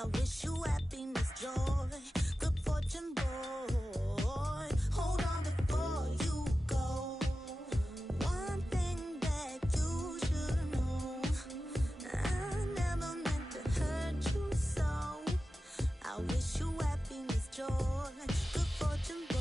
I wish you happiness, joy, good fortune, boy. Hold on before you go. One thing that you should know, I never meant to hurt you so. I wish you happiness, joy, good fortune, boy.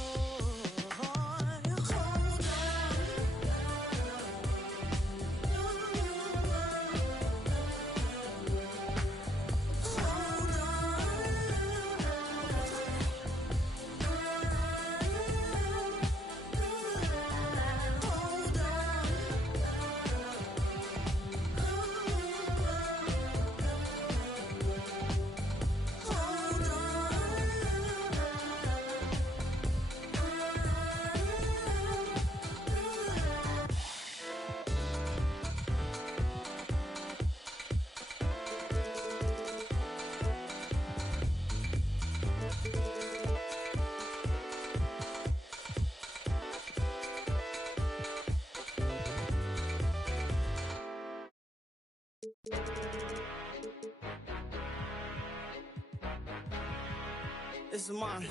This is mine.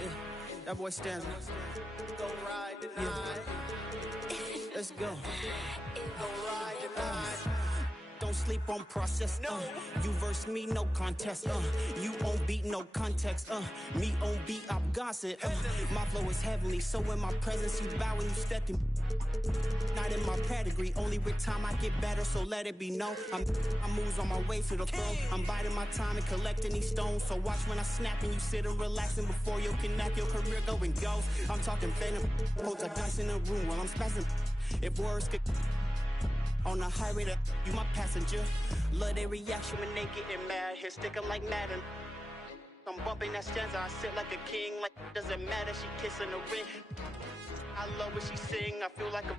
Yeah, that boy Stanza. Go ride tonight. Yeah. Let's go. Go ride tonight. Don't sleep on process. You verse me, no contest. You on beat, no context. Me on beat, I'm gossip. My flow is heavenly, so in my presence you bow when you step in. Not in my pedigree, only with time I get better, so let it be known. I moves on my way to the throne. I'm biding my time and collecting these stones. So watch when I snap and you sit and relaxing before you connect. Your career going ghost. I'm talking venom. Holds a dice in the room while I'm spazzing. If words could on the highway to you my passenger. Love their reaction when they getting mad. Here stick 'em like Madden. I'm bumping that stanza, I sit like a king. Like doesn't matter, she kissing the ring. I love what she sing, I feel like a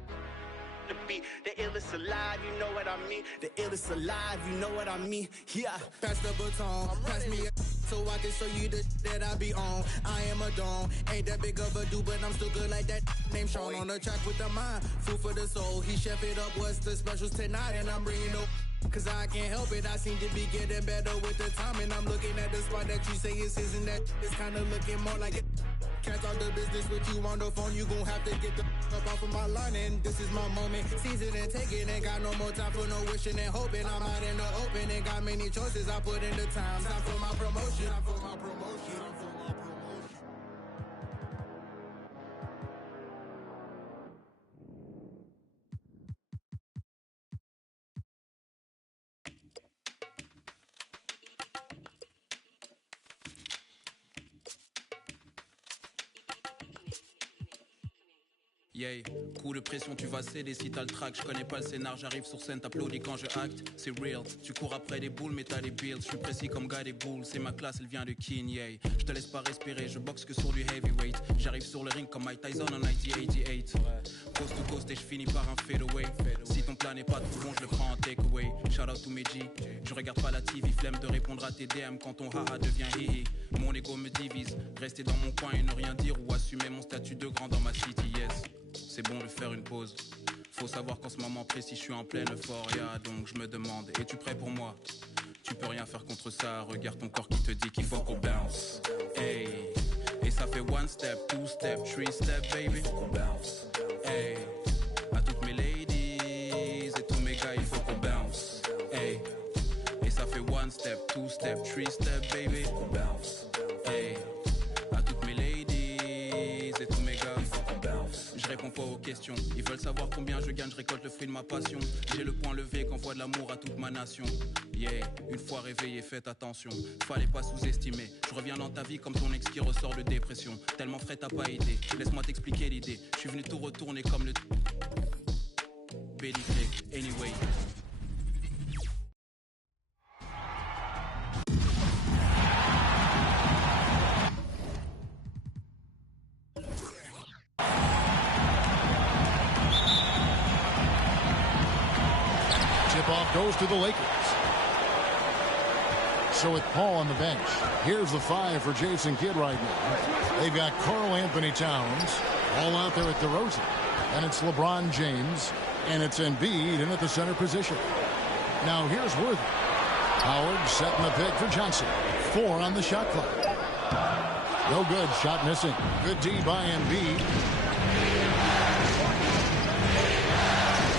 the beat. The illest alive, you know what I mean. The illest alive, you know what I mean. Yeah. Pass the baton, pass me so I can show you the that I be on. I am a don, ain't that big of a dude, but I'm still good like that. Name Sean on the track with the mind, food for the soul. He chef it up, what's the specials tonight? And I'm bringing no. Cause I can't help it, I seem to be getting better with the time. And I'm looking at the spot that you say is his, and that it's kinda looking more like it. Can't talk the business with you on the phone, you gon' have to get the up off of my line. And this is my moment, seize it and take it. Ain't got no more time for no wishing and hoping. I'm out in the open, ain't got many choices, I put in the time. Time for my promotion, time for my promotion, time for my promotion. Yeah, coup de pression, tu vas céder si t'as le track. Je connais pas le scénar, j'arrive sur scène, t'applaudis quand je acte. C'est real, tu cours après des boules, mais t'as des builds. Je suis précis comme gars des boules, c'est ma classe, elle vient de King, yeah. Je te laisse pas respirer, je boxe que sur du heavyweight. J'arrive sur le ring comme Mike Tyson en 1988. Coast to coast et je finis par un fadeaway. Si ton plan n'est pas trop bon, je le prends en takeaway. Shout out to mes G, je regarde pas la TV, flemme de répondre à tes DM quand ton haha devient hihi. Mon ego me divise, rester dans mon coin et ne rien dire ou assumer mon statut de grand dans ma city, yes. C'est bon de faire une pause. Faut savoir qu'en ce moment précis, je suis en pleine euphoria. Donc je me demande, es-tu prêt pour moi? Tu peux rien faire contre ça. Regarde ton corps qui te dit qu'il faut qu'on bounce. Hey. Et ça fait one step, two step, three step, baby. Hey. À toutes mes ladies et tous mes gars, il faut qu'on bounce. Hey. Et ça fait one step, two step, three step, baby. Hey. À toutes mes ladies et tous mes gars, il faut qu'on bounce. Je réponds pas aux questions. Ils veulent savoir combien je gagne, je récolte le fruit de ma passion. J'ai le poing levé, qu'envoie de l'amour à toute ma nation. Yeah, une fois réveillé, faites attention. Fallait pas sous-estimer. Je reviens dans ta vie comme ton ex qui ressort de dépression. Tellement frais, t'as pas idée. Laisse-moi t'expliquer l'idée. Je suis venu tout retourner comme le BDT. Anyway. Tip-off goes to the Lakers. So with Paul on the bench, here's the five for Jason Kidd right now. They've got Karl Anthony Towns all out there at DeRozan. And it's LeBron James, and it's Embiid in at the center position. Now here's Worthy. Howard setting the pick for Johnson. 4 on the shot clock. No good. Shot missing. Good D by Embiid.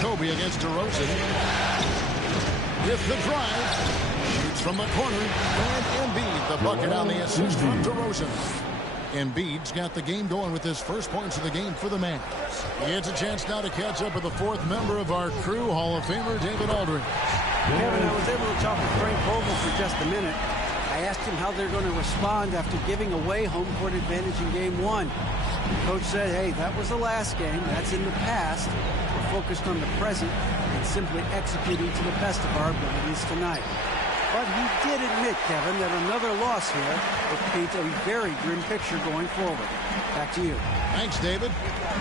Kobe against DeRozan. With the drive. Shoots from the corner. And Embiid the bucket on the assist from DeRozan. Embiid's got the game going with his first points of the game for the Mavs. He gets a chance now to catch up with the 4th member of our crew, Hall of Famer David Aldridge. Kevin, I was able to talk with Frank Vogel for just a minute. I asked him how they're going to respond after giving away home court advantage in Game 1. The coach said, hey, that was the last game. That's in the past. We're focused on the present and simply executing to the best of our abilities tonight. But he did admit, Kevin, that another loss here would paint a very grim picture going forward. Back to you. Thanks, David.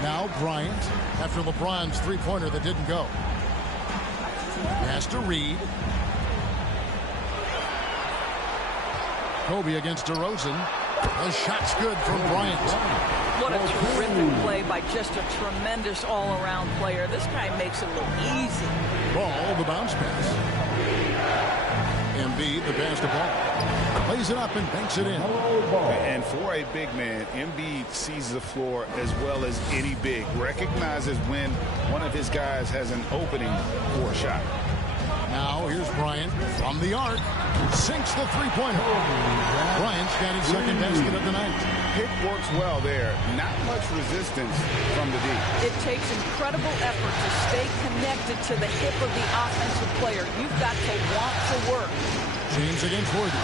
Now Bryant after LeBron's three-pointer that didn't go. Pass to Reed. Kobe against DeRozan. The shot's good from Bryant. What a terrific play by just a tremendous all-around player. This guy makes it look easy. Ball, the bounce pass. Embiid, the pass to Ball. Plays it up and banks it in. And for a big man, Embiid sees the floor as well as any big. Recognizes when one of his guys has an opening for a shot. Now here's Bryant from the arc. Sinks the three-pointer. Bryant's got his second basket of the night. Pick works well there. Not much resistance from the D. It takes incredible effort to stay connected to the hip of the offensive player. You've got to want to work. James against Worthy.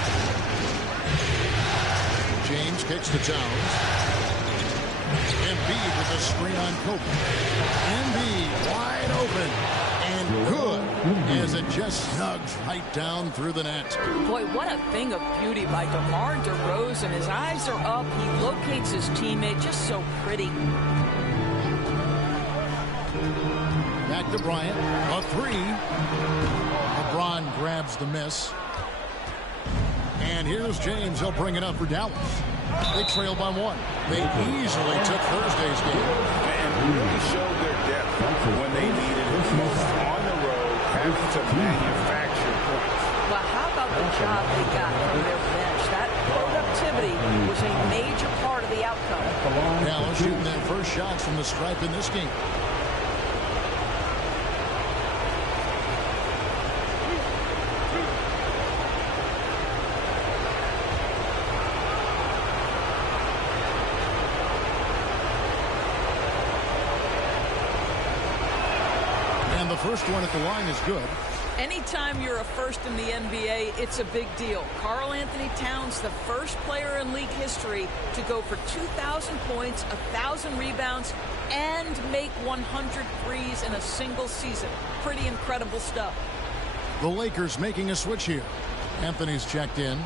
James kicks to Towns. Embiid with a screen on Kobe. Embiid wide open. And good as it just snugs right down through the net. Boy, what a thing of beauty by DeMar DeRozan. His eyes are up. He locates his teammate just so pretty. Back to Bryant. A three. LeBron grabs the miss. And here's James. He'll bring it up for Dallas. They trail by 1. They easily took Thursday's game. And really showed their depth when they needed it most on the road, having to manufacture points. Well, how about the job they got from their bench? That productivity was a major part of the outcome. Dallas shooting their first shots from the stripe in this game. First one at the line is good. Anytime you're a first in the NBA, it's a big deal. Karl Anthony Towns, the first player in league history to go for 2,000 points, 1,000 rebounds, and make 100 threes in a single season. Pretty incredible stuff. The Lakers making a switch here. Anthony's checked in.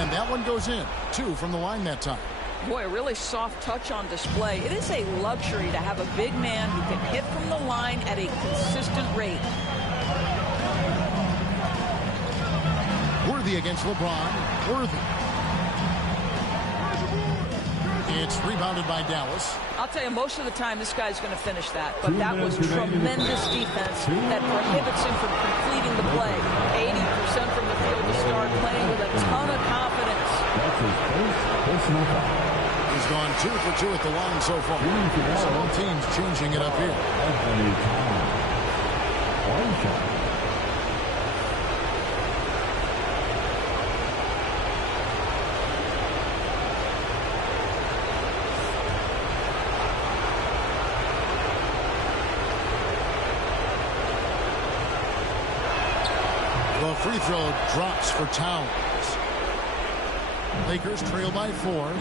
And that one goes in. 2 from the line that time. Boy, a really soft touch on display. It is a luxury to have a big man who can hit from the line at a consistent rate. Worthy against LeBron. Worthy. It's rebounded by Dallas. I'll tell you, most of the time this guy's going to finish that. But that was tremendous defense that prohibits him from completing the play. 80% from the field to start, playing with a ton of confidence. He's gone 2 for 2 at the line so far. So both teams changing it up here. The free throw drops for Towns. Lakers trail by 4.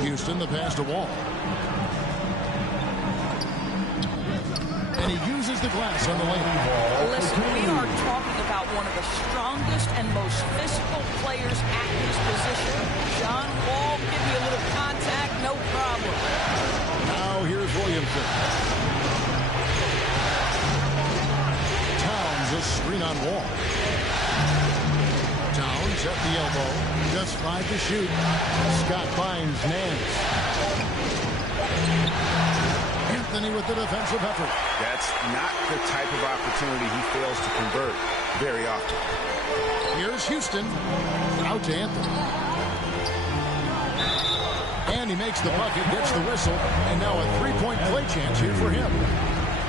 Houston, the pass to Wall. And he uses the glass on the lane. Listen, we are talking about one of the strongest and most physical players at his position. John Wall, give you a little contact, no problem. Now here's Williamson. Towns a screen on Wall. Towns at the elbow. Just 5 to shoot. Scott finds Nance. Anthony with the defensive effort. That's not the type of opportunity he fails to convert very often. Here's Houston. Out to Anthony. And he makes the bucket, gets the whistle, and now a three-point play chance here for him.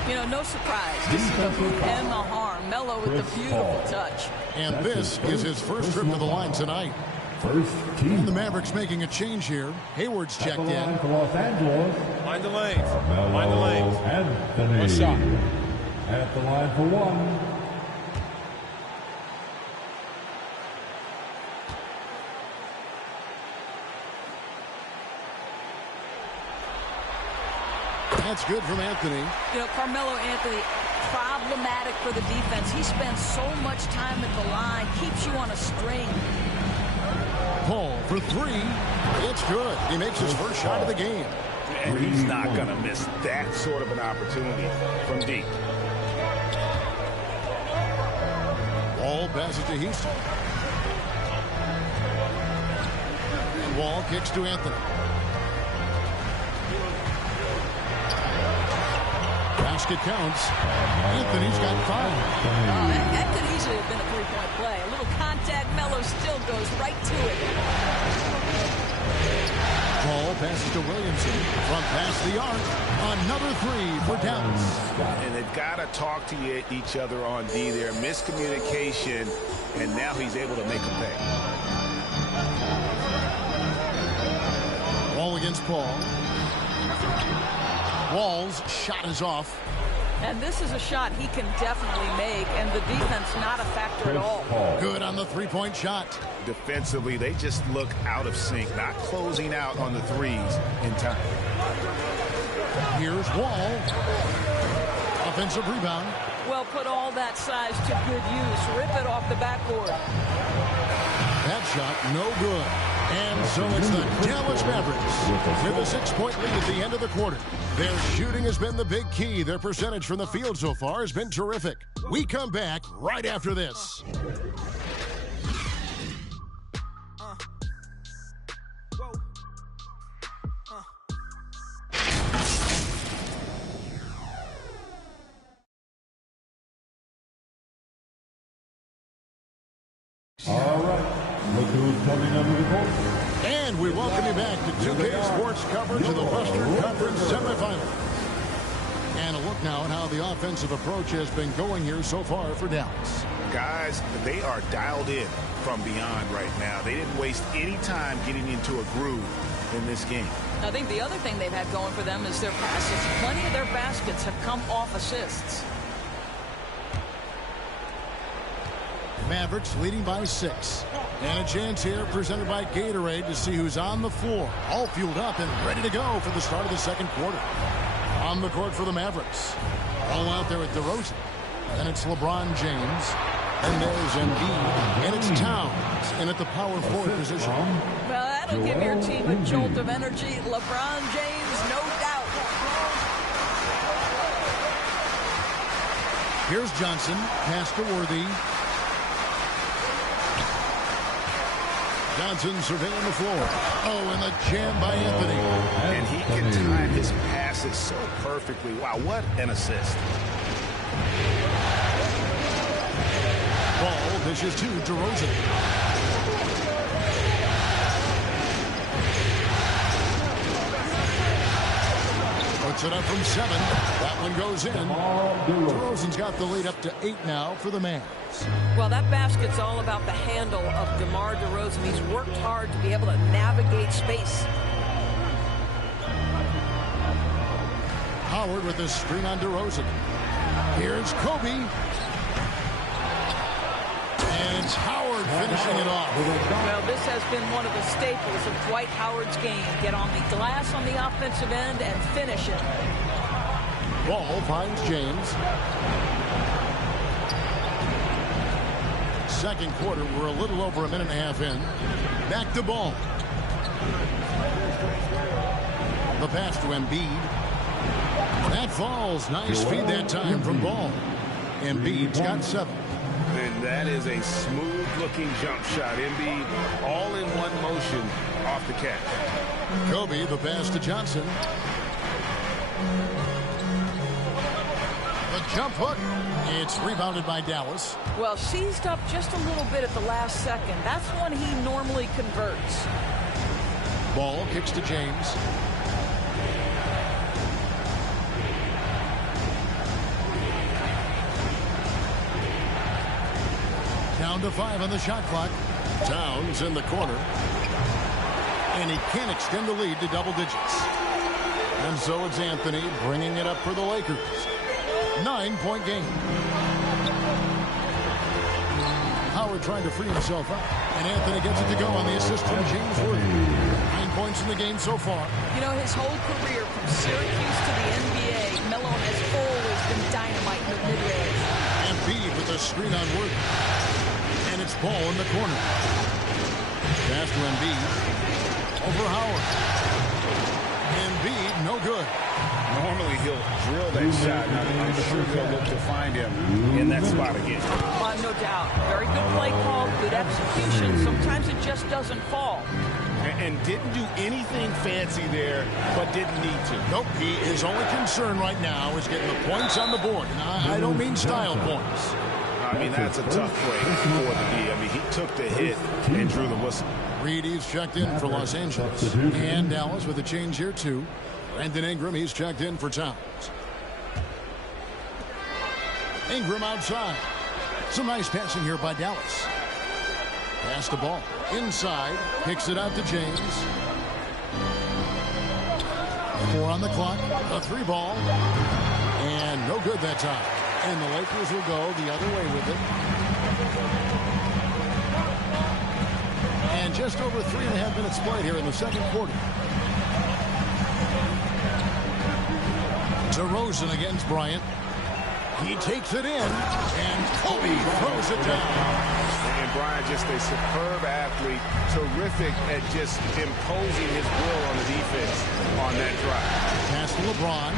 You know, no surprise. This is the boot and the harm. Melo with the beautiful touch. And this is his first trip to the line tonight. And the Mavericks making a change here. Hayward's checked in. For Los Angeles. Mind the lanes. Mind the lanes. Anthony. One shot. At the line for one. That's good from Anthony. You know, Carmelo Anthony, problematic for the defense. He spends so much time at the line, keeps you on a string. Paul for three. It's good. He makes his first shot of the game. And he's not going to miss that sort of an opportunity from deep. Wall passes to Houston. And Wall kicks to Anthony. Basket counts. Anthony's got 5. That could easily have been a three-point play. A little contact, Melo still goes right to it. Ball passes to Williamson from past the arc. Another 3 for Dallas. And they've got to talk to each other on D there. Miscommunication, and now he's able to make a pay. Wall against Paul. Wall's shot is off. And this is a shot he can definitely make, and the defense not a factor at all. Good on the three-point shot. Defensively, they just look out of sync, not closing out on the threes in time. Here's Wall. Offensive rebound. Well, put all that size to good use. Rip it off the backboard. That shot, no good. And so it's the Dallas Mavericks with a 6-point lead at the end of the quarter. Their shooting has been the big key. Their percentage from the field so far has been terrific. We come back right after this. All right. Look who's coming under the court. And we welcome you back to 2K Sports coverage of the Western Conference semifinal. And a look now at how the offensive approach has been going here so far for Dallas. Guys, they are dialed in from beyond right now. They didn't waste any time getting into a groove in this game. I think the other thing they've had going for them is their passes. Plenty of their baskets have come off assists. Mavericks leading by 6. And a chance here presented by Gatorade to see who's on the floor. All fueled up and ready to go for the start of the second quarter. On the court for the Mavericks. All out there at DeRozan. And it's LeBron James. And there's Embiid. And it's Towns. And at the power forward position. Well, that'll give your team a jolt of energy. LeBron James, no doubt. Here's Johnson. Pass to Worthy. Johnson surveying the floor. Oh, and the jam by Anthony. And he can time his passes so perfectly. Wow, what an assist. Ball dishes to DeRozan. Puts it up from 7. That one goes in. DeRozan's got the lead up to 8 now for the Mavs. Well, that basket's all about the handle of DeMar DeRozan. He's worked hard to be able to navigate space. Howard with the screen on DeRozan. Here's Kobe. And it's Howard finishing it off. Well, this has been one of the staples of Dwight Howard's game. Get on the glass on the offensive end and finish it. Ball finds James. Second quarter, we're a little over a minute and a half in. Back to Ball. The pass to Embiid. That falls. Nice feed that time from Ball. Embiid's got 7. And that is a smooth-looking jump shot. Embiid all in one motion off the catch. Kobe, the pass to Johnson. jump hook. It's rebounded by Dallas. Well, seized up just a little bit at the last second. That's when he normally converts. Ball kicks to James. Down to 5 on the shot clock. Towns in the corner. And he can't extend the lead to double digits. And so it's Anthony bringing it up for the Lakers. 9-point game. Howard trying to free himself up. And Anthony gets it to go on the assist from James Worthy. 9 points in the game so far. You know, his whole career from Syracuse to the NBA, Melo has always been dynamite in the mid-range. Embiid with a screen on Worthy. And it's Ball in the corner. Pass to Embiid. Over Howard. Embiid, no good. Normally he'll drill that shot. Now I'm sure they'll look to find him in that spot again. No doubt. Very good play call, good execution. Sometimes it just doesn't fall. And didn't do anything fancy there, but didn't need to. Nope. His only concern right now is getting the points on the board. And I don't mean style points. I mean, that's a tough play for the D. I mean, he took the hit and drew the whistle. Reed, he's checked in for Los Angeles. And Dallas with a change here, too. Brandon Ingram, he's checked in for Towns. Ingram outside. Some nice passing here by Dallas. Pass the ball. Inside. Kicks it out to James. 4 on the clock. A 3 ball. And no good that time. And the Lakers will go the other way with it. And just over 3.5 minutes played here in the second quarter. DeRozan against Bryant. He takes it in, and Kobe throws it down. And Bryant, just a superb athlete, terrific at just imposing his will on the defense on that drive. Pass to LeBron.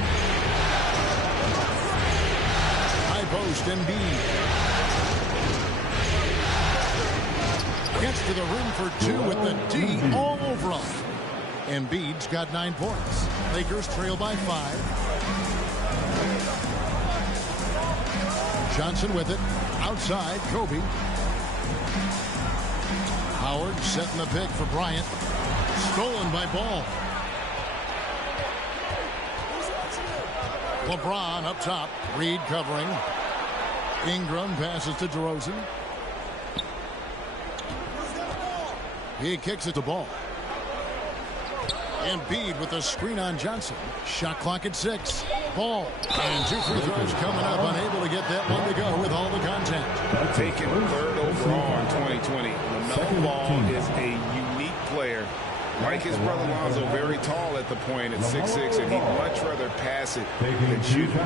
High post, Embiid. Gets to the rim for 2 with the D all over him. Embiid's got 9 points. Lakers trail by 5. Johnson with it. Outside, Kobe. Howard setting the pick for Bryant. Stolen by Ball. LeBron up top. Reed covering. Ingram passes to DeRozan. He kicks it to Ball. Embiid with a screen on Johnson. Shot clock at 6. Ball. And 2 free throws coming up. Unable to get that one to go with all the content. Taken 3rd overall in 2020. LaMelo Ball is a unique player. Like his brother Lonzo, very tall at the point at 6'6", and he'd much rather pass it than shoot it.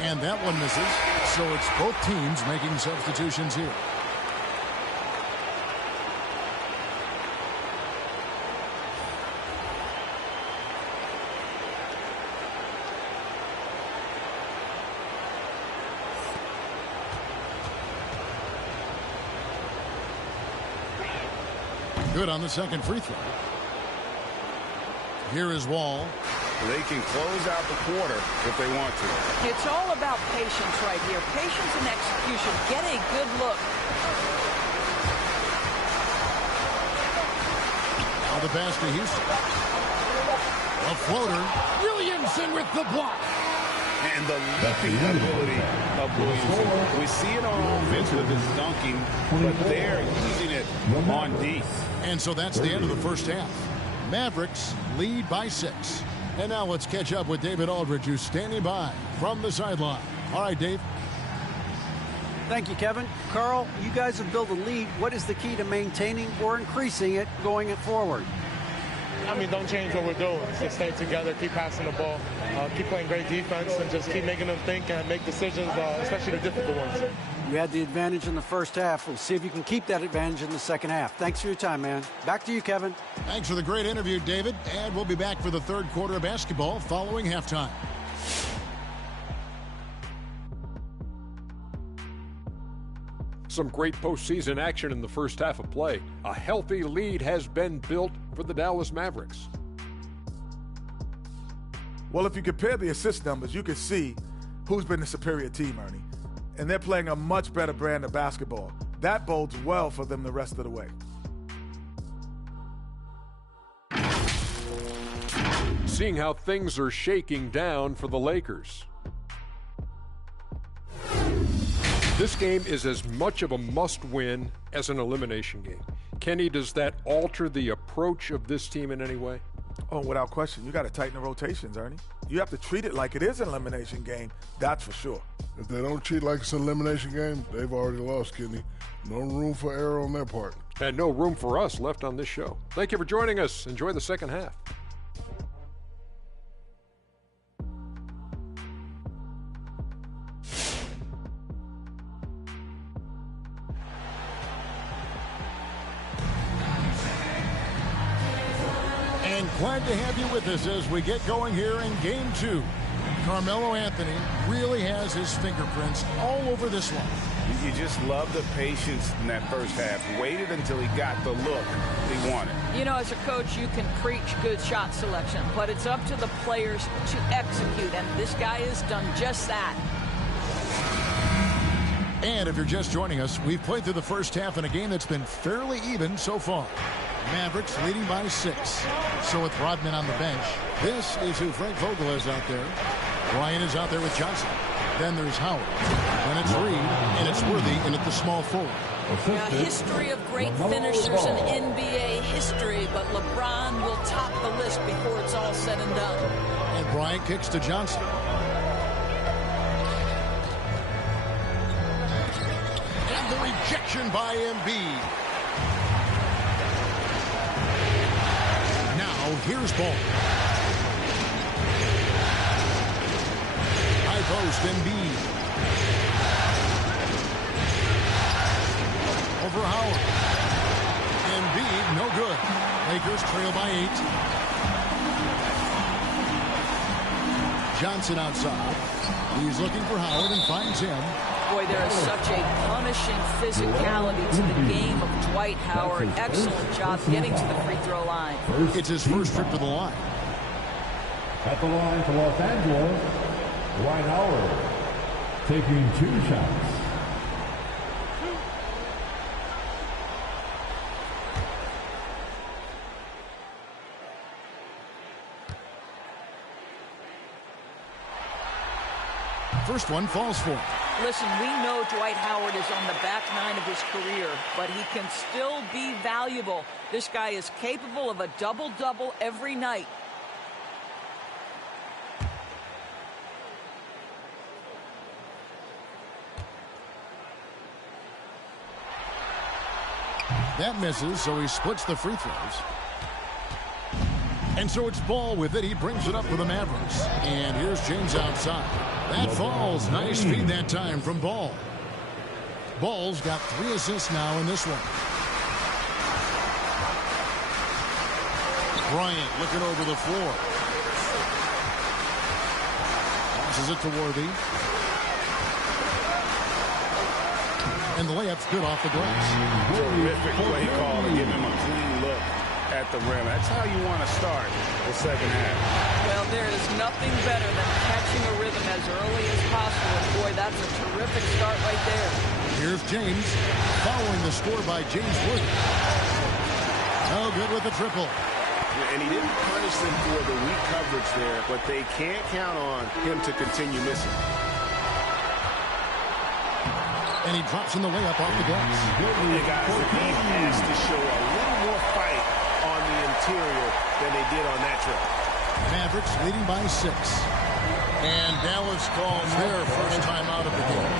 And that one misses. So it's both teams making substitutions here. Good on the second free throw. Here is Wall. They can close out the quarter if they want to. It's all about patience right here. Patience and execution. Get a good look. Now the pass to Houston. A floater. Williamson with the block. And the leaping ability of Williamson. We see it on offense with his dunking, but they're using it on D. And so that's the end of the first half. Mavericks lead by 6. And now let's catch up with David Aldridge, who's standing by from the sideline. All right, Dave. Thank you, Kevin. Carl, you guys have built a lead. What is the key to maintaining or increasing it going forward? I mean, don't change what we're doing. Just stay together, keep passing the ball, keep playing great defense, and just keep making them think and make decisions, especially the difficult ones. You had the advantage in the first half. We'll see if you can keep that advantage in the second half. Thanks for your time, man. Back to you, Kevin. Thanks for the great interview, David. And we'll be back for the third quarter of basketball following halftime. some great postseason action in the first half of play. A healthy lead has been built for the Dallas Mavericks. Well, if you compare the assist numbers, you can see who's been the superior team, Ernie. And they're playing a much better brand of basketball. That bodes well for them the rest of the way. Seeing how things are shaking down for the Lakers. This game is as much of a must-win as an elimination game. Kenny, does that alter the approach of this team in any way? Oh, without question. You got to tighten the rotations, Ernie. You have to treat it like it is an elimination game. That's for sure. If they don't treat it like it's an elimination game, they've already lost, Kenny. No room for error on their part. And no room for us left on this show. Thank you for joining us. Enjoy the second half. And glad to have you with us as we get going here in Game 2. Carmelo Anthony really has his fingerprints all over this one. You just love the patience in that first half. Waited until he got the look he wanted. You know, as a coach, you can preach good shot selection, but it's up to the players to execute, and this guy has done just that. And if you're just joining us, we've played through the first half in a game that's been fairly even so far. Mavericks leading by 6. So with Rodman on the bench, this is who Frank Vogel is out there. Bryant is out there with Johnson. Then there's Howard. Then it's Reed, and it's Worthy in at the small forward. Yeah, history of great finishers in NBA history, but LeBron will top the list before it's all said and done. And Bryant kicks to Johnson. And the rejection by Embiid. Now here's Ball. High post, Embiid. Over Howard. Embiid, no good. Lakers trail by 8. Johnson outside. He's looking for Howard and finds him. Boy, there is such a punishing physicality to the game of Dwight Howard. Excellent job getting to the free throw line. It's his first trip to the line. At the line for Los Angeles, Dwight Howard taking 2 shots. First one falls for him. Listen, we know Dwight Howard is on the back 9 of his career, but he can still be valuable. This guy is capable of a double-double every night. That misses, so he splits the free throws. And so it's Ball with it. He brings it up for the Mavericks. And here's James outside. That falls. Nice feed that time from Ball. Ball's got 3 assists now in this one. Bryant looking over the floor. Passes it to Worthy. And the layup's good off the glass. Terrific play call to give him a clean look at the rim. That's how you want to start the second half. Well, there is nothing better than catching a rhythm as early as possible. And boy, that's a terrific start right there. Here's James, following the score by James Worthy. No good with the triple. And he didn't punish them for the weak coverage there, but they can't count on him to continue missing. And he drops in the layup off the glass. The guys, the team has to show a little more fight on the interior than they did on that trip. Mavericks leading by 6. And Dallas calls their first time out of the game.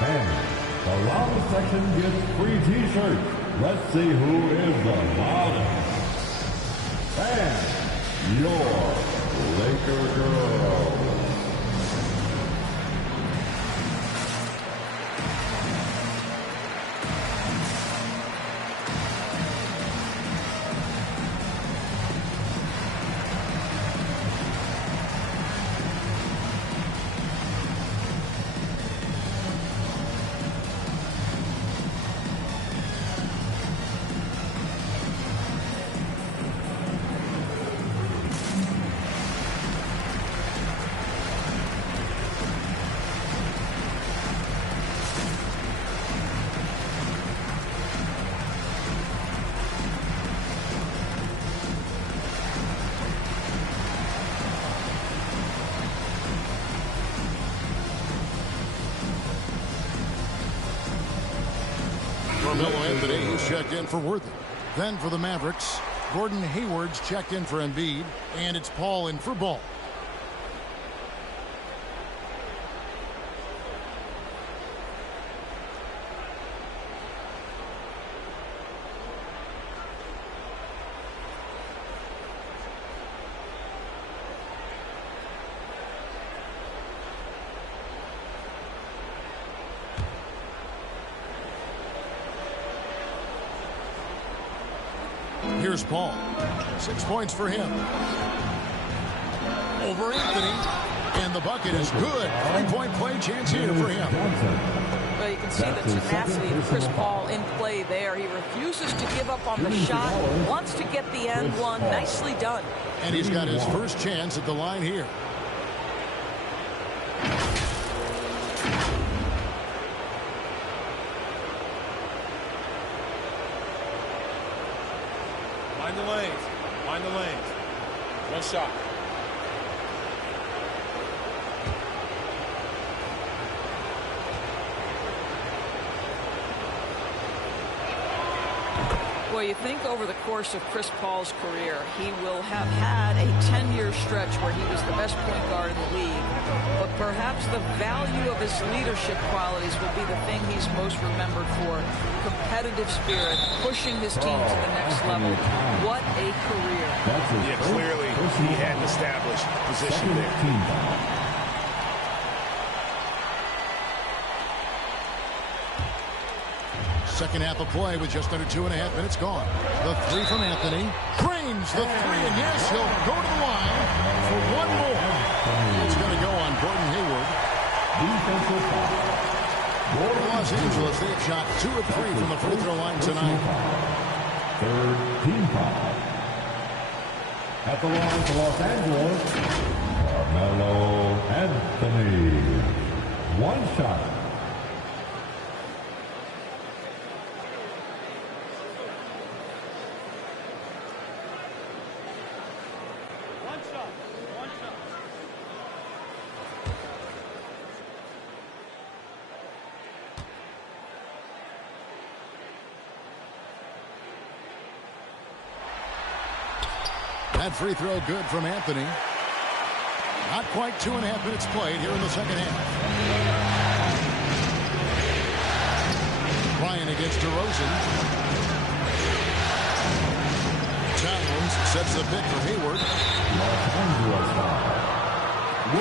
And the loudest section gets free t-shirts. Let's see who is the loudest. And your Laker girl. He's checked in for Worthy. Then for the Mavericks, Gordon Hayward's checked in for Embiid, and it's Paul in for Ball. Here's Paul. 6 points for him. Over Anthony. And the bucket is good. 3-point play chance here for him. Well, you can see the tenacity of Chris Paul in play there. He refuses to give up on the shot. Wants to get the end one. Nicely done. And he's got his first chance at the line here. Mind the lanes. Mind the lanes. One shot. Well, you think over the course of Chris Paul's career, he will have had a 10-year stretch where he was the best point guard in the league. But perhaps the value of his leadership qualities will be the thing he's most remembered for. Competitive spirit, pushing his team to the next level. What a career. Yeah, clearly he had an established position there. Second half of play with just under 2.5 minutes gone. The three from Anthony. Drains the three, and yes, he'll go to the line for one more. It's going to go on Gordon Hayward. Los Angeles, they've shot 2 of 3 from the free throw line tonight. Third team foul. At the line for Los Angeles, Carmelo Anthony. One shot. That free throw good from Anthony. Not quite 2.5 minutes played here in the second half. Bryant against DeRozan. Towns sets the pick for Hayward.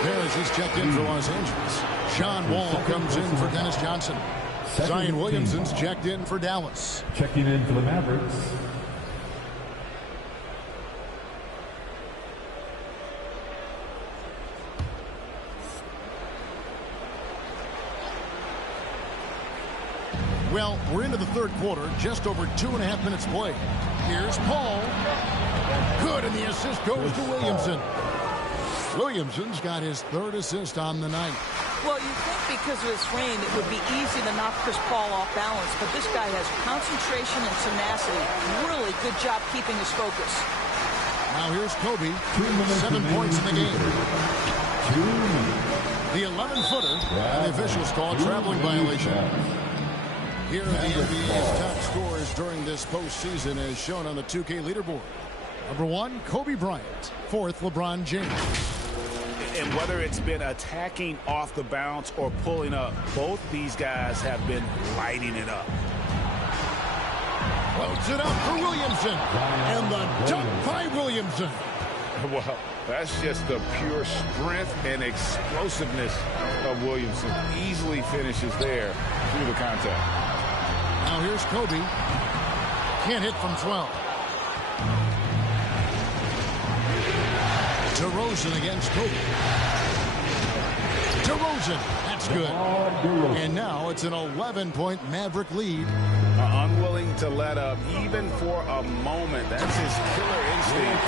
Harris is checked in for Los Angeles. Sean Wall comes in for Dennis Johnson. Zion Williamson's checked in for Dallas. Checking in for the Mavericks, Well, we're into the third quarter, just over 2.5 minutes played. Here's Paul. Good, and the assist goes to Williamson. Williamson's got his third assist on the night. Well, you think because of his frame, it would be easy to knock Chris Paul off balance, but this guy has concentration and tenacity. Really good job keeping his focus. Now here's Kobe. 7 points in the game. The 11-footer, and the officials call a traveling violation. Here are the NBA's top scorers during this postseason as shown on the 2K leaderboard. Number 1, Kobe Bryant. 4th, LeBron James. And whether it's been attacking off the bounce or pulling up, both these guys have been lighting it up. Floats it up for Williamson. And the dunk by Williamson. Well, that's just the pure strength and explosiveness of Williamson. Easily finishes there through the contact. Now here's Kobe. Can't hit from 12. DeRozan against Kobe. DeRozan, that's good. And now it's an 11-point Maverick lead. Unwilling to let up even for a moment. That's his killer instinct.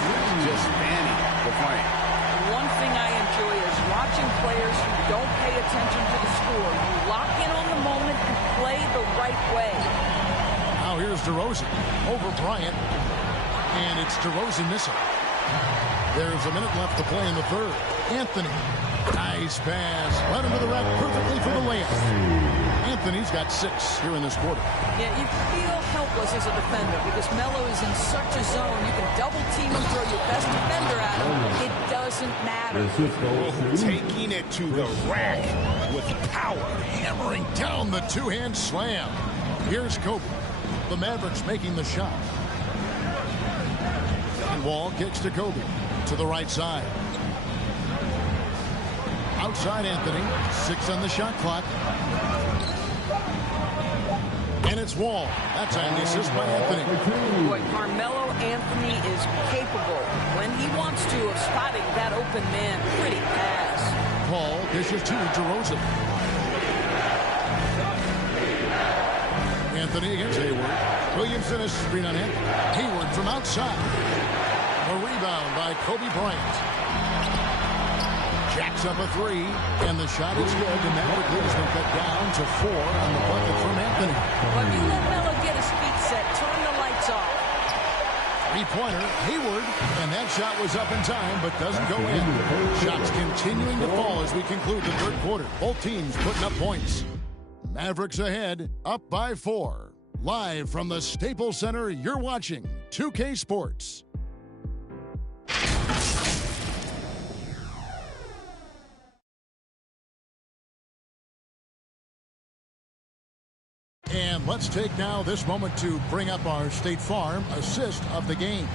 Just fanning the plane. One thing I enjoy is watching players who don't pay attention to the score. You lock in on the moment and play the right way. Now here's DeRozan over Bryant. And it's DeRozan missing. There's a minute left to play in the third. Anthony. Nice pass. Right into the rack perfectly for the layup. Anthony's got 6 here in this quarter. Yeah, you feel helpless as a defender because Melo is in such a zone. You can double team him, throw your best defender at him. It doesn't matter. Taking it to the rack with power. Hammering down the two-hand slam. Here's Kobe. The Mavericks making the shot. And Wall kicks to Kobe. To the right side. Outside Anthony. 6 on the shot clock. And it's Wall. That's an assist by Anthony. Boy, Carmelo Anthony is capable, when he wants to, of spotting that open man. Pretty pass. Paul dishes to DeRozan. Anthony against Hayward. Williamson is screen on him. Hayward from outside. A rebound by Kobe Bryant. Jacks up a 3, and the shot is good. The Maverick lead has been cut down to 4 on the bucket from Anthony. When you let Melo get his feet set, turn the lights off. Three-pointer, Hayward, and that shot was up in time, but doesn't go in. Shots continuing to fall as we conclude the third quarter. Both teams putting up points. Mavericks ahead, up by 4. Live from the Staples Center, you're watching 2K Sports. And let's take now this moment to bring up our State Farm assist of the game.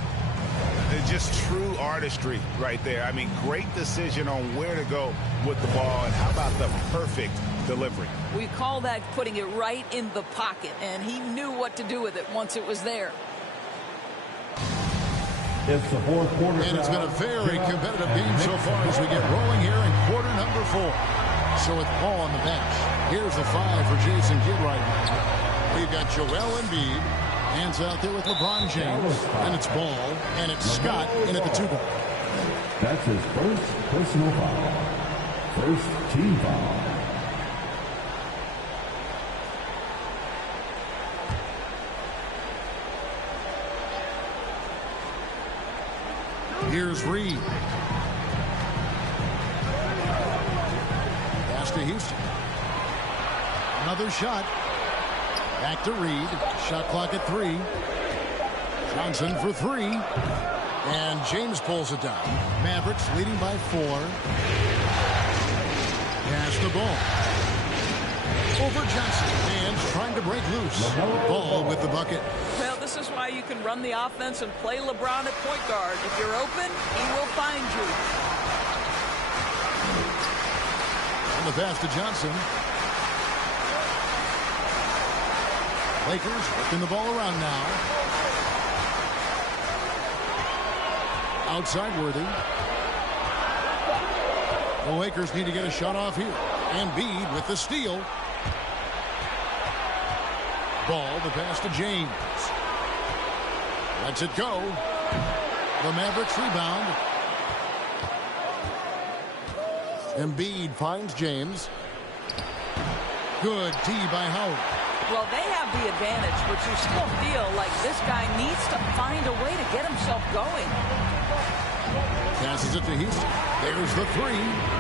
It's just true artistry right there. I mean, great decision on where to go with the ball, and how about the perfect delivery? We call that putting it right in the pocket, and he knew what to do with it once it was there. It's the fourth quarter. And it's been a very competitive game so far as we get rolling here in quarter number 4. So with Paul on the bench, here's the 5 for Jason Kidd right now. We've got Joel Embiid, hands out there with LeBron James, and it's Ball, and it's Scott in at the 2-ball. That's his first personal foul. First team foul. Here's Reed. Pass to Houston. Another shot. Back to Reed. Shot clock at 3. Johnson for 3. And James pulls it down. Mavericks leading by 4. Pass the ball. Over Johnson. And trying to break loose. Ball with the bucket. Well, this is why you can run the offense and play LeBron at point guard. If you're open, he will find you. And the pass to Johnson. Lakers working the ball around now. Outside Worthy. The Lakers need to get a shot off here. Embiid with the steal. Ball, the pass to James. Lets it go. The Mavericks rebound. Embiid finds James. Good D by Howard. Well, they have the advantage, but you still feel like this guy needs to find a way to get himself going. Passes it to Houston. There's the 3.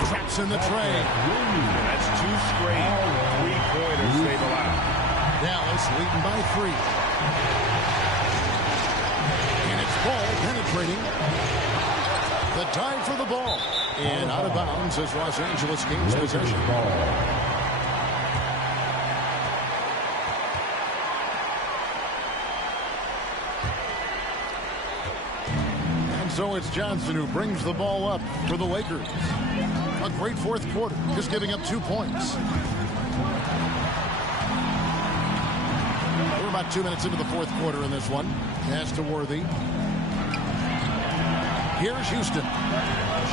Traps in the tray. That's 2 straight three-pointers they've allowed. Dallas leading by 3. And it's Ball penetrating. The time for the ball. And out of bounds as Los Angeles gains possession. So it's Johnson who brings the ball up for the Lakers. A great fourth quarter, just giving up 2 points. We're about 2 minutes into the fourth quarter in this one. Pass to Worthy. Here's Houston.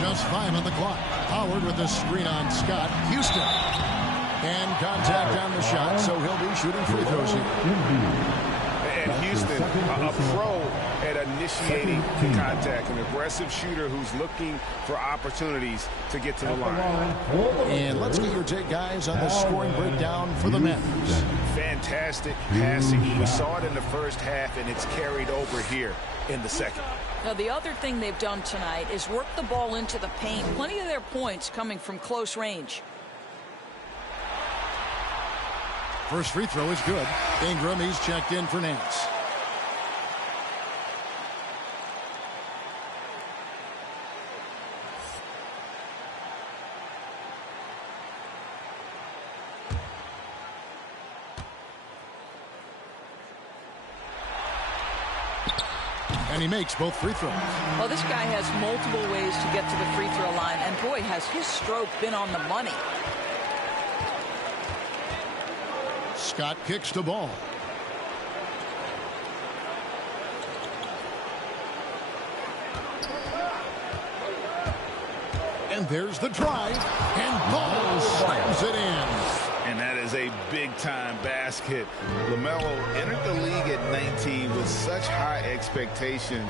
Just 5 on the clock. Howard with the screen on Scott. Houston. And contact on the shot, so he'll be shooting free throws here. And Houston, a pro at initiating contact, an aggressive shooter who's looking for opportunities to get to the line. And let's get your take, guys, on the scoring breakdown for the Mavericks. Fantastic passing. We saw it in the first half, and it's carried over here in the second. Now, the other thing they've done tonight is work the ball into the paint. Plenty of their points coming from close range. First free throw is good. Ingram, he's checked in for Nance. And he makes both free throws. Well, this guy has multiple ways to get to the free throw line, and boy, has his stroke been on the money. Scott kicks the ball. And there's the drive, and Ball slams it in. And that is a big-time basket. LaMelo entered the league at 19 with such high expectations.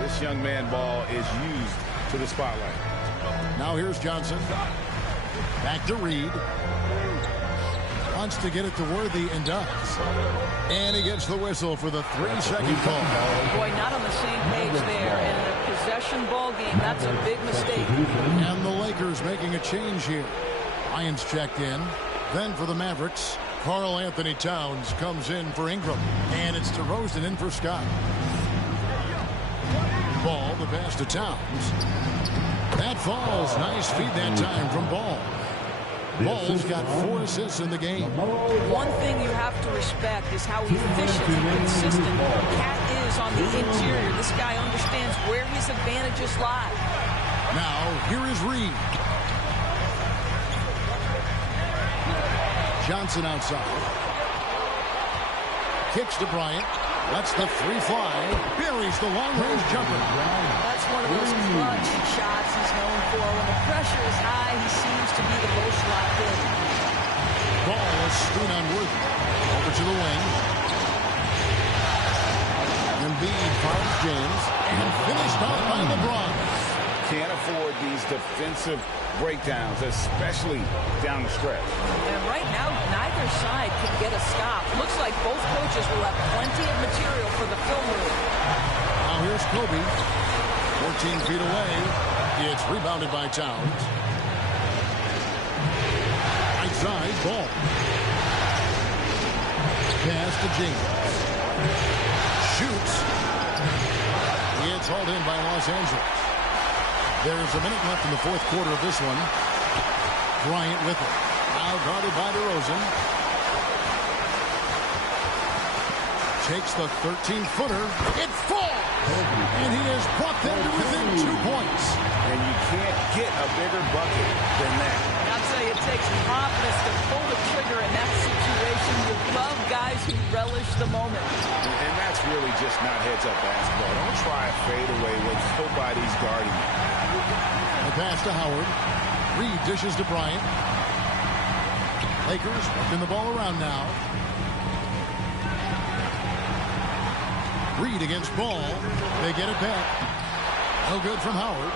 This young man, Ball, is used to the spotlight. Now here's Johnson. Back to Reed. Wants to get it to Worthy and does. And he gets the whistle for the 3-second call. Boy, not on the same page there. And in a possession ball game, that's a big mistake. And the Lakers making a change here. Lions checked in. Then for the Mavericks, Karl Anthony Towns comes in for Ingram. And it's DeRozan in for Scott. Ball, the pass to Towns. That falls. Nice feed that time from Ball. Ball's got 4 assists in the game. One thing you have to respect is how efficient and consistent Cat is on the interior. This guy understands where his advantages lie. Now, here is Reed. Johnson outside. Kicks to Bryant. Lets the 3 fly. Buries the long-range jumper. That's one of those clutch shots he's known for. When the pressure is high, he seems to be the most locked in. Ball is screwed on Worthy. Over to the wing. Embiid finds James. And finished off by LeBron. Can't afford these defensive breakdowns, especially down the stretch. And right now, neither side can get a stop. Looks like both coaches will have plenty of material for the film room. Now here's Kobe. 14 feet away. It's rebounded by Towns. Right side, Ball. Pass to James. Shoots. It's hauled in by Los Angeles. There's a minute left in the fourth quarter of this one. Bryant with it. Now guarded by DeRozan. Takes the 13-footer. It falls! And he has brought them to within 2 points. And you can't get a bigger bucket than that. I'll tell you, it takes confidence to pull the trigger in that situation. You love guys who relish the moment. And that's really just not heads-up basketball. Don't try a fadeaway when nobody's guarding you. The pass to Howard. Reed dishes to Bryant. Lakers working the ball around now. Reed against Ball. They get it back. No good from Howard.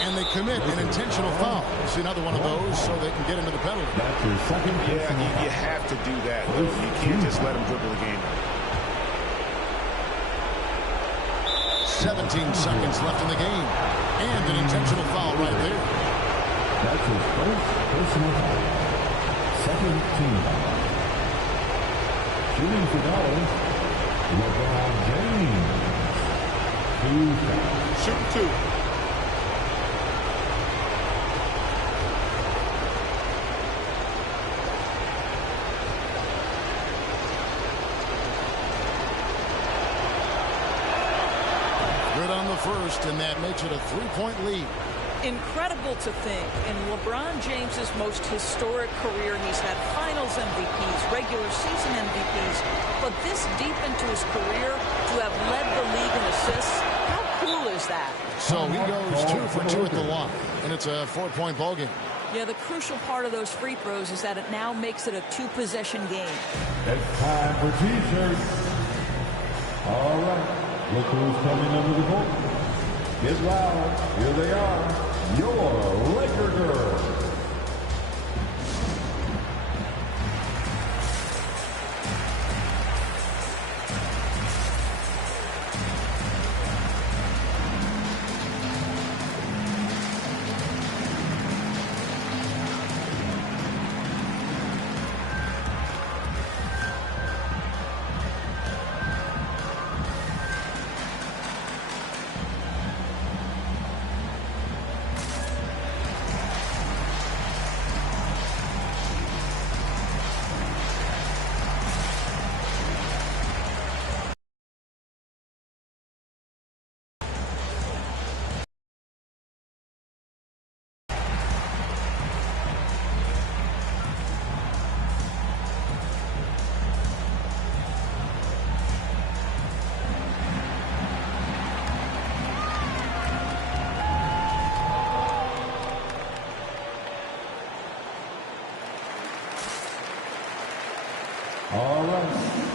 And they commit an intentional foul. See another one of those so they can get into the penalty. That's your second. Yeah, you have to do that. You can't just let them dribble the game. 17 seconds left in the game. And an intentional foul right there. That's his first personal foul. Second team foul. Shooting for Dallas, LeBron James. 2 fouls. Shoot 2. Good on the first, and that makes it a 3-point lead. Incredible to think, in LeBron James's most historic career, he's had finals MVPs, regular season MVPs, but this deep into his career, to have led the league in assists, how cool is that? So he goes 2 for 2 at the line, and it's a 4-point ball game. Yeah, the crucial part of those free throws is that it now makes it a 2-possession game. It's time for T-shirts. All right, look who's coming under the court. Get loud. Here they are. Your Laker girls.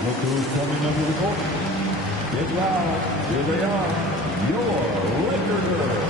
Look who's coming under the court. Get loud. Here they are. Your Laker girls.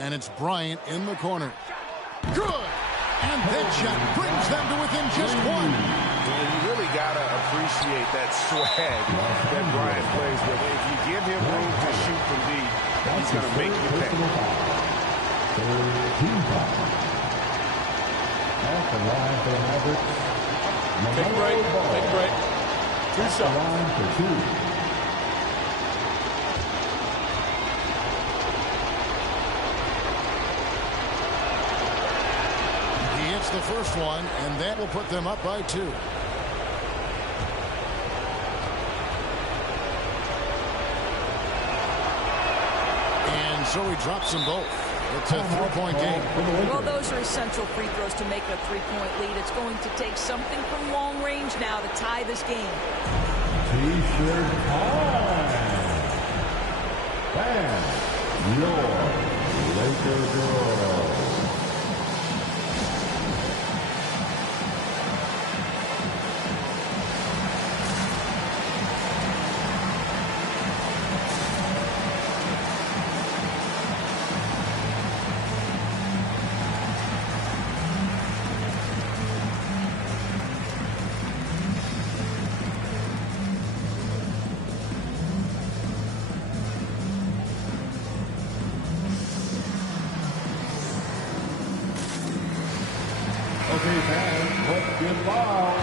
And it's Bryant in the corner. Good! And that shot brings them to within just one. Well, you really got to appreciate that swag that Bryant plays with. If you give him room to shoot from deep, he's going to make you pay. Off the line for the Mavericks. Take a break. Take a break. Two shots. Line for two. The first one, and that will put them up by 2. And so he drops them both. It's a 3-point game. Well, those are essential free throws to make a 3-point lead. It's going to take something from long range now to tie this game. T-shirt time. Bam. Your Laker girls. Okay, fans, let's get loud.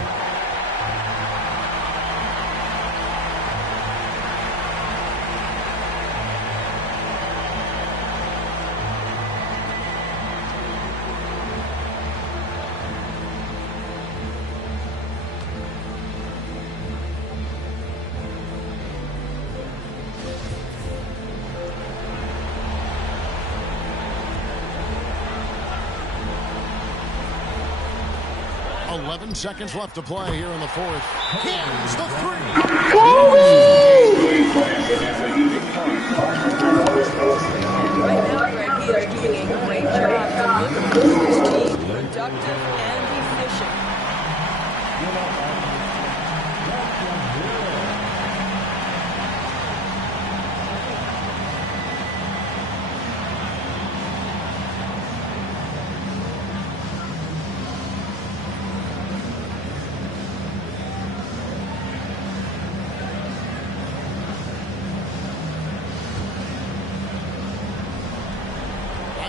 Seconds left to play here in the fourth. Here's the 3. Right now, Greg, he is doing a great job delivering his team, productive and efficient.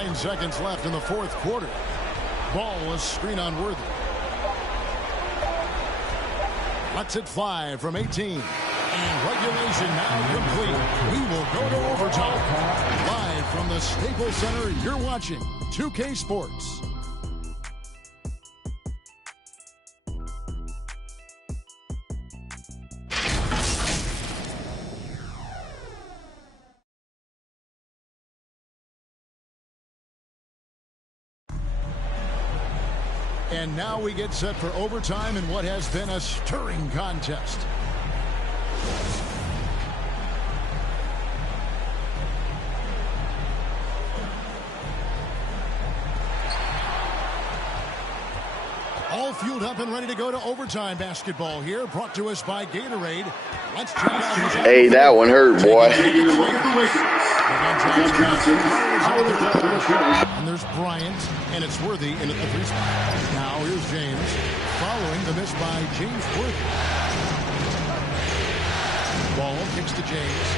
9 seconds left in the fourth quarter. Ball was screen on Worthy. Lets it fly from 18. And regulation now complete. We will go to overtime. Live from the Staples Center, you're watching 2K Sports. And now we get set for overtime in what has been a stirring contest. All fueled up and ready to go to overtime basketball here, brought to us by Gatorade. Let's check out this. Hey, that one hurt, boy. And there's Bryant, and it's Worthy in the three spot. Now here's James, following the miss by James Worthy. Ball kicks to James.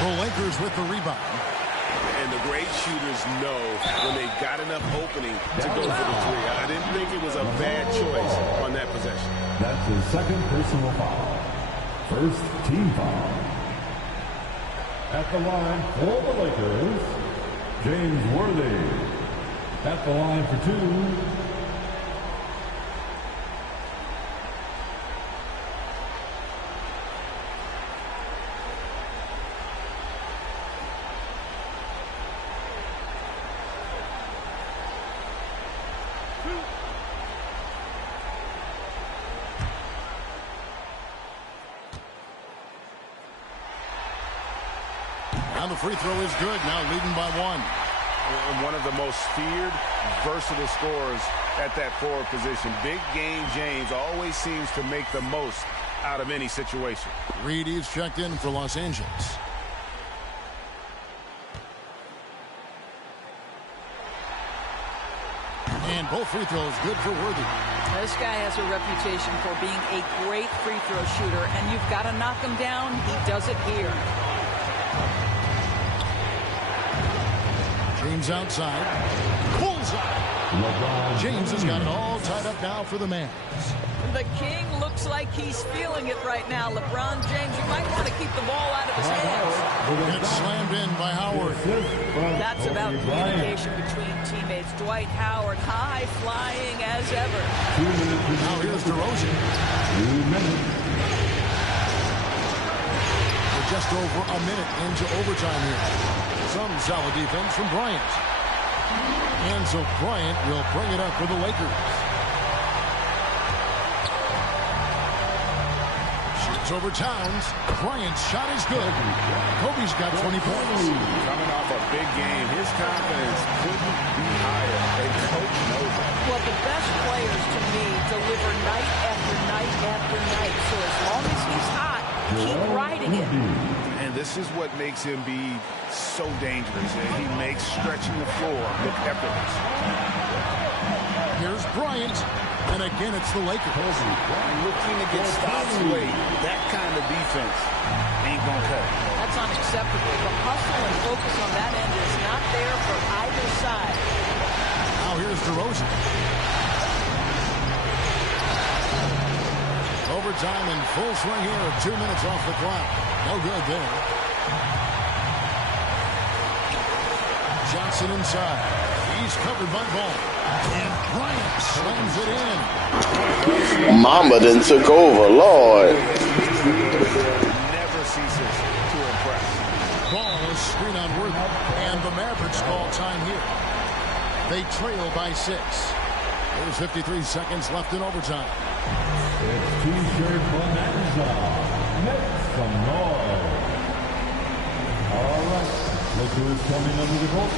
The Lakers with the rebound. And the great shooters know when they got enough opening to go for the three. I didn't think it was a bad choice on that possession. That's his second personal foul. First team foul. At the line for the Lakers, James Worthy. At the line for 2, And the free throw is good, now leading by 1. And one of the most feared, versatile scorers at that forward position. Big game James always seems to make the most out of any situation. Reed is checked in for Los Angeles. And both free throws good for Worthy. This guy has a reputation for being a great free throw shooter, and you've got to knock him down. He does it here. James outside. Pulls up. James has got it all tied up now for the Mavs. The King looks like he's feeling it right now. LeBron James, you might want to keep the ball out of his hands. It's slammed in by Howard. That's about communication between teammates. Dwight Howard, high flying as ever. Now here's DeRozan. We're just over a minute into overtime here. Some solid defense from Bryant. And so Bryant will bring it up for the Lakers. Shoots over Towns. Bryant's shot is good. Kobe's got 20 points. Coming off a big game, his confidence couldn't be higher. And coach knows it. Well, the best players to me deliver night after night after night. So as long as he's hot, keep riding it. And this is what makes him be so dangerous. He makes stretching the floor look effortless. Here's Bryant. And again, it's the Lakers. Looking to get stops late. That kind of defense ain't going to cut it. That's unacceptable. The hustle and focus on that end is not there for either side. Now here's DeRozan. Overtime in full swing here. 2 minutes off the clock. No good there. Johnson inside. He's covered by Ball. And Bryant slams it in. Mamba done took over, Lord. Never ceases to impress. Ball is screen on Worthy. And the Mavericks call time here. They trail by 6. There's 53 seconds left in overtime. it's T-shirt Bonanza. Make some noise. All right, look who's coming under the court.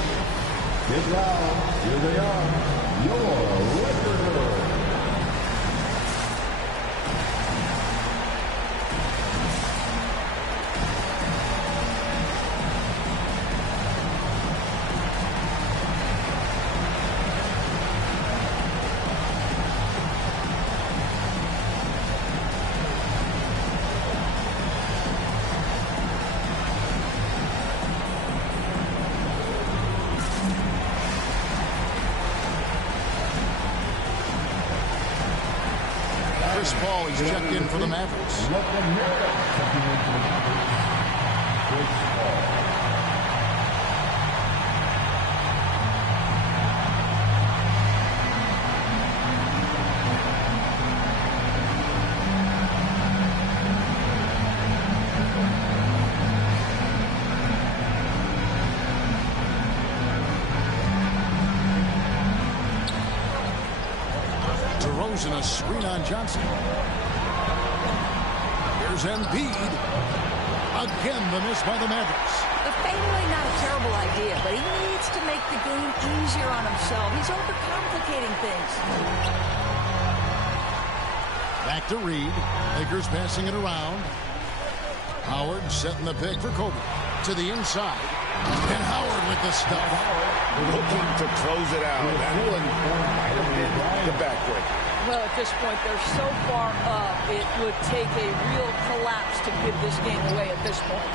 Get loud. Here they are. Your Lakers. Chris Paul, he's checked in for the Mavericks. DeRozan, a screen on Johnson. Here's Embiid. Again, the miss by the Mavericks. The fadeaway, not a terrible idea, but he needs to make the game easier on himself. He's overcomplicating things. Back to Reed. Lakers passing it around. Howard setting the pick for Kobe. To the inside. And Howard with the stuff. Looking to close it out. That one might have been the backbreak. Well, at this point, they're so far up, it would take a real collapse to give this game away at this point.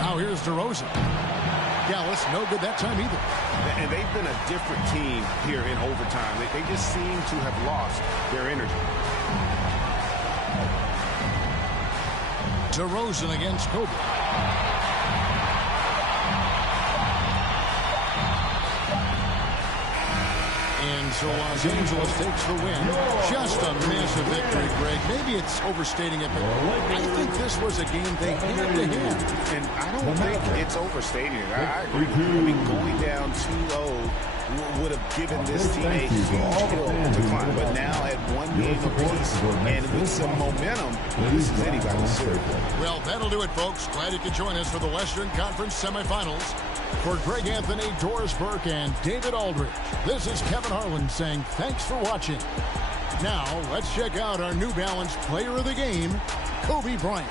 Now here's DeRozan. Dallas, no good that time either. And they've been a different team here in overtime. They just seem to have lost their energy. DeRozan against Kobe. And so Los Angeles takes the win. Just a massive victory, Greg. Maybe it's overstating it, but I think this was a game they had to have. And I don't think it's overstating it. I agree. I mean, going down 2-0 would have given this team a huge hill to climb. But now at one game apiece and with some momentum, this is anybody's series. Well, that'll do it, folks. Glad you could join us for the Western Conference semifinals. For Greg Anthony, Doris Burke, and David Aldridge, this is Kevin Harlan saying thanks for watching. Now, let's check out our New Balance player of the game, Kobe Bryant.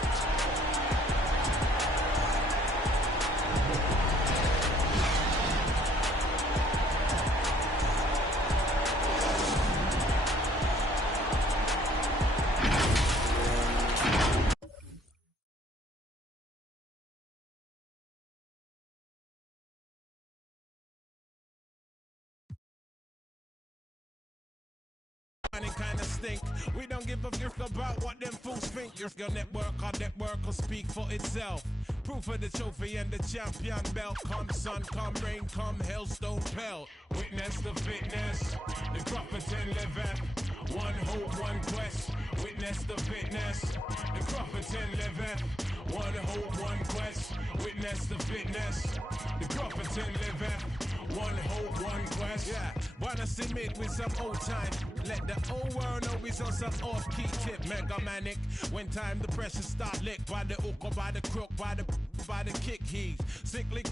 Kind of stink. We don't give a fuck about what them fools think. Your network will speak for itself. Proof of the trophy and the champion belt. Come sun, come rain, come hailstone pelt. Witness the fitness, the Crawford 10 liveth. One hope, one quest. Witness the fitness, the Crawford 10 liveth. One hope, one quest. Witness the fitness, the Crawford 10 liveth. One hope, one quest. Yeah, wanna submit with some old time. Let the whole world know he's on some off-key tip. Mega manic. When time the pressure start lick by the hook or by the crook, by the kick, he's sickly.